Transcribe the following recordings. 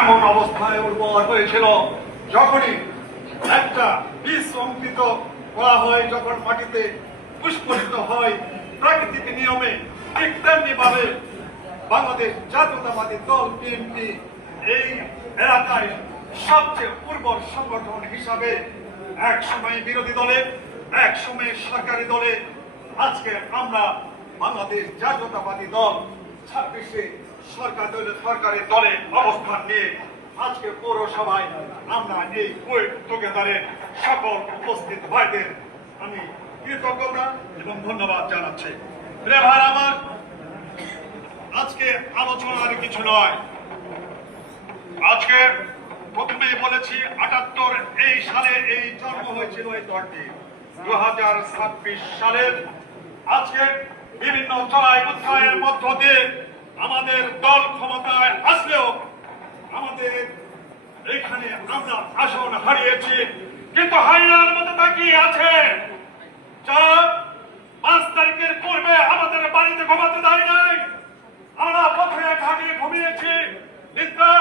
এমন অবস্থায় উর্বর হয়েছিল যখনই একটা বীজ অঙ্কিত করা হয়, যখন মাটিতে পুষ্পরিত হয় প্রাকৃতিক নিয়মে, ঠিক তেমনি ভাবে বাংলাদেশ জাতীয়তাবাদী দল বিএনপি এই এলাকায় সবচেয়ে উর্বর সংগঠন হিসাবে এক সময় বিরোধী দলে, এক সময় সরকারি দলে, আজকে আমরা বাংলাদেশ জাতীয়তাবাদী দল 26-এ সরকারি দলে অবস্থান নিয়ে আজকে পৌরসভায় আমরা এই উদ্যোগের সকল উপস্থিত ভাইদের আমি কৃতজ্ঞতা এবং ধন্যবাদ জানাচ্ছি। প্রিয় ভাই আমার, আজকে আলোচনার কিছু নয়। আজকে প্রথমেই বলেছি 78 এই সালে এই জন্ম হয়েছিল এই দলটি। 2026 সালের আজকে বিভিন্ন চড়াই উত্থানের মধ্য দিয়ে আমাদের দল ক্ষমতায় আসলেও আমাদের এখানে আমরা আসন হারিয়েছি, কিন্তু হারিয়ার মধ্যে তাকিয়ে আছে যারা 5 তারিখের পূর্বে আমাদের বাড়িতে ঘুমাতে দেয় নাই। আমরা পথে ঘাটে ঘুমিয়েছি, নিদ্রা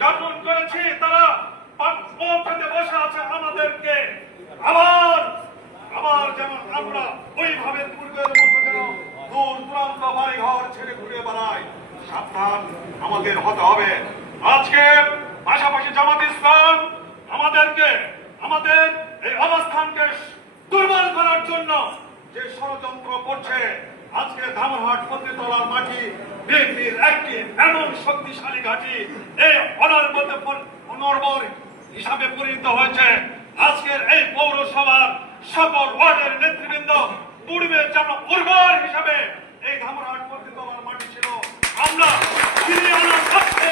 যাপন করেছি, তারা পথে বসে আছে আমাদেরকে আবার যেমন আমরা ওইভাবে পূর্বের মতো যেন দূর দূরান্ত বাড়ি ঘর ছেড়ে ঘুরে বেড়াই। সাবধান আমাদের হতে হবে। আজকে পাশাপাশি জামাত ইসলাম আমাদেরকে আমাদের এই অবস্থানকে দুর্বল করার জন্য যে ষড়যন্ত্র করছে, আজকে ধামরহাট পত্রিতলার মাটি বিএনপির একটি এমন শক্তিশালী ঘাঁটি এই অনর্বর হিসাবে পরিণত হয়েছে। আজকের এই পৌরসভার সকল ওয়ার্ডের নেতৃবৃন্দ পূর্বে যেন উর্বর হিসাবে এই ধামরহাট পত্রিতলার মাটি ছিল, আমরা ফিরিয়ে আনার লক্ষ্যে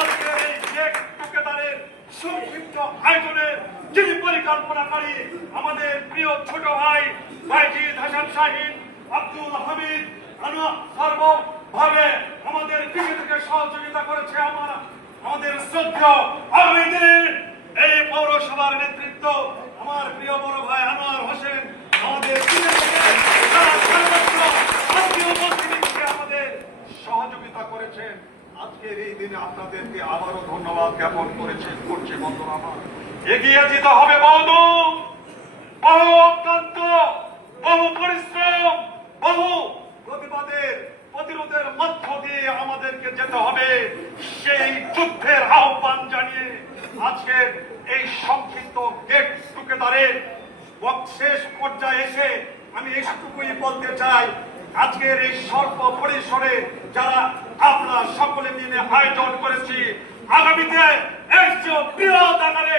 আজকের এই শেখ টুকেদারের সংক্ষিপ্ত আয়োজনের যিনি পরিকল্পনাকারী আমাদের প্রিয় ছোট ভাই বাইজিদ হাসান শাহিন, আব্দুল হামিদ সর্বভাবে আমাদের দিকে থেকে সহযোগিতা করেছে। আমাদের শ্রদ্ধেয় আগামী দিনের এই পৌরসভার নেতৃত্ব আমার প্রিয় বড় ভাই আনোয়ার হোসেন আমাদের দিকে থেকে আমাদের সহযোগিতা করেছেন। আজকের এই দিনে আপনাদেরকে আবারও ধন্যবাদ জ্ঞাপন করছি বন্ধুরা আমার। এগিয়ে যেতে হবে বহু অক্লান্ত, বহু পরিশ্রম, বহু প্রতিরোধের মধ্য দিয়ে আমাদেরকে যেতে হবে। সেই যুদ্ধের আহ্বান জানিয়ে আজকের এই সংক্ষিপ্ত গেট টুকেদারের শেষ পর্যায়ে এসে আমি এইটুকুই বলতে চাই, আজকের এই স্বল্প পরিসরে যারা আমরা সকলে মিলে আয়োজন করেছি, আগামীতে এর চেয়ে বৃহৎ আকারে